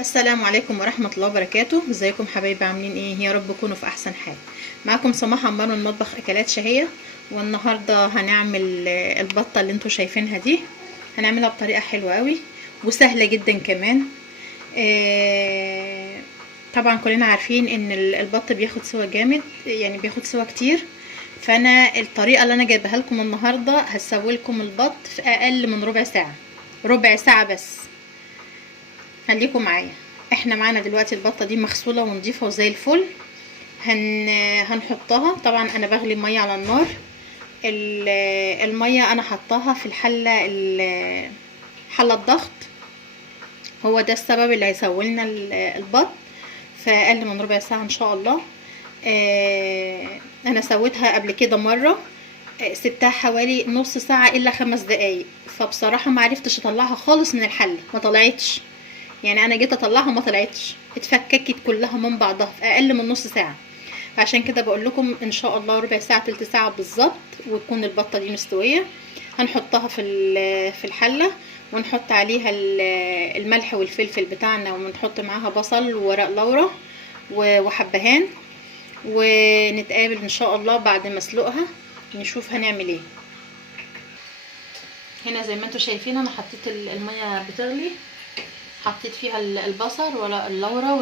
السلام عليكم ورحمة الله وبركاته. ازيكم حبايبي، عاملين ايه؟ يا رب تكونوا في احسن حال. معاكم سماح عمار من مطبخ اكلات شهية. والنهاردة هنعمل البطة اللي انتوا شايفينها دي. هنعملها بطريقة حلوة قوي وسهلة جدا كمان. طبعا كلنا عارفين ان البط بياخد سوا جامد، يعني بياخد سوا كتير. فانا الطريقة اللي انا جايبها لكم النهاردة هسوي لكم البط في اقل من ربع ساعة، ربع ساعة بس. خليكم معايا. احنا معانا دلوقتي البطه دي مغسوله ونضيفه وزي الفل. هنحطها. طبعا انا بغلي ميه على النار. الميه انا حطاها في حله الضغط. هو ده السبب اللي هيسوي لنا البط في اقل من ربع ساعه ان شاء الله. انا سويتها قبل كده مره، سبتها حوالي نص ساعه الا 5 دقايق. فبصراحه ما عرفتش اطلعها خالص من الحله، ما طلعتش. يعني انا جيت اطلعها ما طلعتش، اتفككت كلها من بعضها في اقل من نص ساعه. عشان كده بقول لكم ان شاء الله ربع ساعه تلت ساعه بالظبط وتكون البطه دي مستويه. هنحطها في الحله، ونحط عليها الملح والفلفل بتاعنا، ونحط معاها بصل وورق لورا وحبهان. ونتقابل ان شاء الله بعد ما اسلقها نشوف هنعمل ايه. هنا زي ما انتم شايفين انا حطيت الميه بتغلي، حطيت فيها البصل ورق اللورا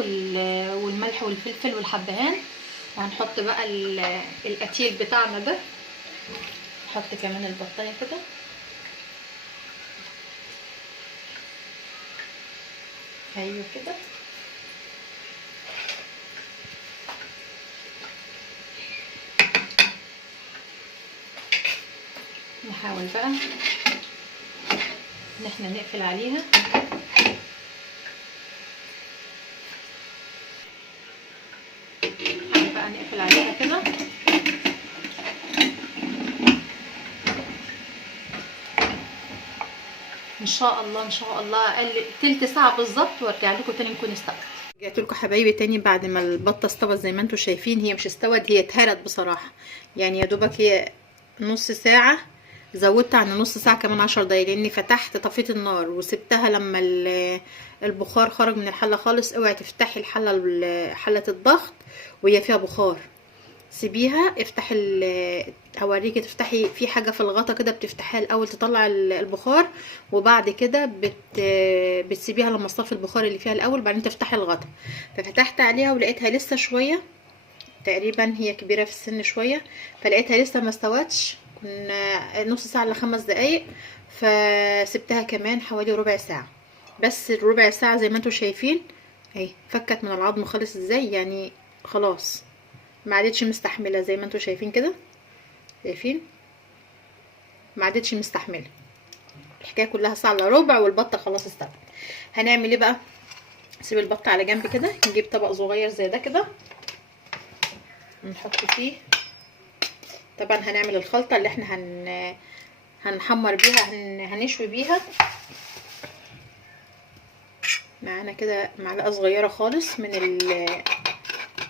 والملح والفلفل والحبهان. وهنحط بقى القتيل بتاعنا ده. نحط كمان البطايه كده. ايوه كده. نحاول بقى ان احنا نقفل عليها. نحاول بقى نقفل عليها كده. ان شاء الله ان شاء الله اقل تلت ساعه بالظبط وارجع لكم تاني نكون استوت. رجعت لكم حبايبي تاني بعد ما البطه استوت. زي ما انتم شايفين هي مش استوت، هي اتهرت بصراحه. يعني يا دوبك هي نص ساعه. زودت عن نص ساعه كمان 10 دقايق، لاني فتحت طفيت النار وسبتها لما البخار خرج من الحله خالص. اوعي تفتحي حله الضغط وهي فيها بخار. سيبيها. افتحي هوريكي تفتحي في حاجه في الغطا كده، بتفتحيها الاول تطلع البخار، وبعد كده بتسيبيها لما تصفي البخار اللي فيها الاول، بعدين تفتحي الغطا. ففتحت عليها ولقيتها لسه شويه، تقريبا هي كبيره في السن شويه، فلقيتها لسه ما استوتش. كنا نص ساعه ل5 دقايق، فسبتها كمان حوالي ربع ساعه. بس الربع ساعه زي ما انتم شايفين اهي فكت من العظم خالص ازاي. يعني خلاص ما عادتش مستحمله زي ما انتم شايفين كده. شايفين ما عادتش مستحمله. الحكايه كلها ساعه الا ربع والبطه خلاص استوت. هنعمل ايه بقى؟ نسيب البطه على جنب كده. نجيب طبق صغير زي ده كده، نحط فيه. طبعا هنعمل الخلطه اللي احنا هنحمر بيها، هنشوي بيها. معانا كده معلقه صغيره خالص من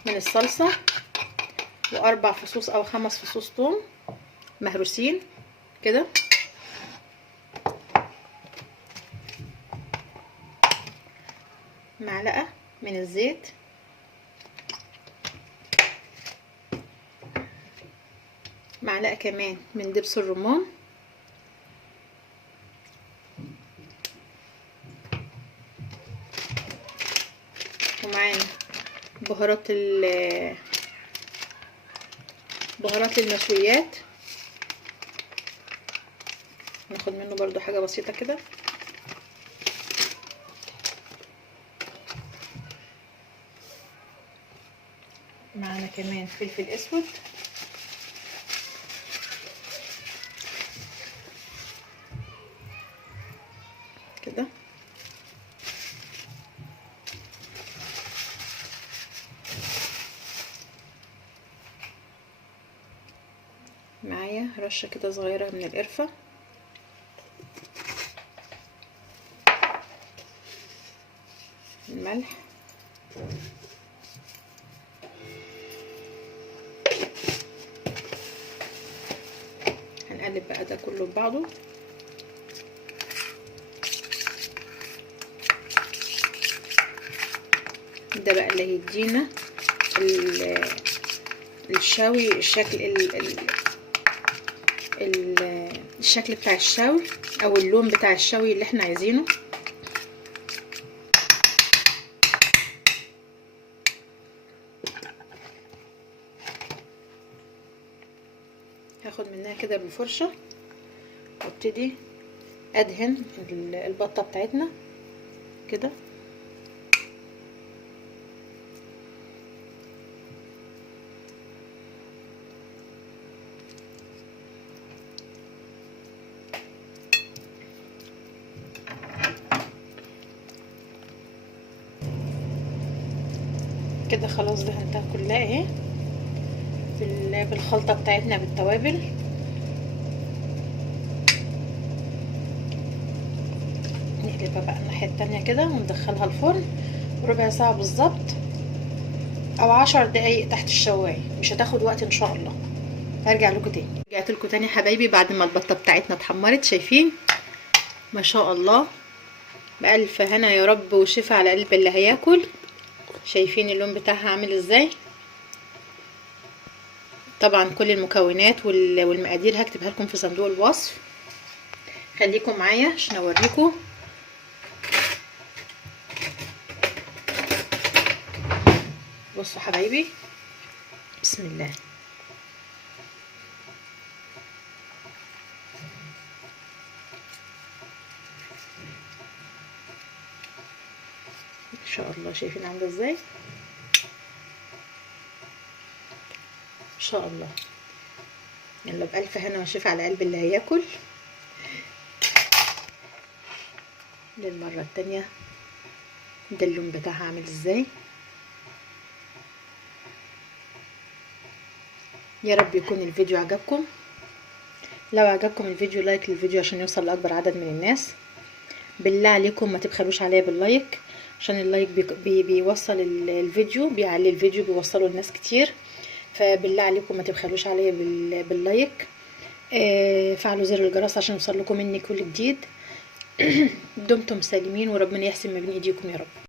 الصلصه، و4 فصوص او 5 فصوص ثوم مهروسين كده. معلقه من الزيت، معلقه كمان من دبس الرمان، ومعانا بهارات المشويات. ناخد منه برضو حاجه بسيطه كده. معانا كمان فلفل اسود، كده. معايا رشه كده صغيره من القرفه، الملح، هنقلب بقى ده كله ببعضه. ده بقى اللي هيدينا الشوي، الشكل بتاع الشوي او اللون بتاع الشوي اللي احنا عايزينه. هاخد منها كده بالفرشة وابتدي ادهن البطة بتاعتنا كده. كده خلاص دهنتها كلها اهي بالخلطة بتاعتنا بالتوابل. نقلبها بقى الناحية التانية كده وندخلها الفرن ربع ساعة بالظبط او 10 دقايق تحت الشواية، مش هتاخد وقت ان شاء الله. هرجع لكم تاني. رجعت لكم تاني حبايبي بعد ما البطة بتاعتنا اتحمرت. شايفين ما شاء الله، بألف هنا يا رب وشفا على قلب اللي هياكل. شايفين اللون بتاعها عامل ازاي؟ طبعا كل المكونات والمقادير هكتبها لكم في صندوق الوصف. خليكم معايا عشان اوريكم. بصوا حبايبي، بسم الله. ان شاء الله شايفين عامله ازاي؟ ان شاء الله. يلا بألف هنا وشفا على قلب اللي هياكل. للمرة التانية ده اللون بتاعها عامل ازاي. يا رب يكون الفيديو عجبكم. لو عجبكم الفيديو لايك للفيديو عشان يوصل لأكبر عدد من الناس. بالله عليكم ما تبخلوش عليا باللايك، عشان اللايك بيوصل الفيديو، بيعلي الفيديو، بيوصله لناس كتير. فبالله عليكم ما تبخلوش عليا باللايك. فعلوا زر الجرس عشان يوصل لكم مني كل جديد. دمتم سالمين وربنا يحسن ما بين ايديكم يا رب.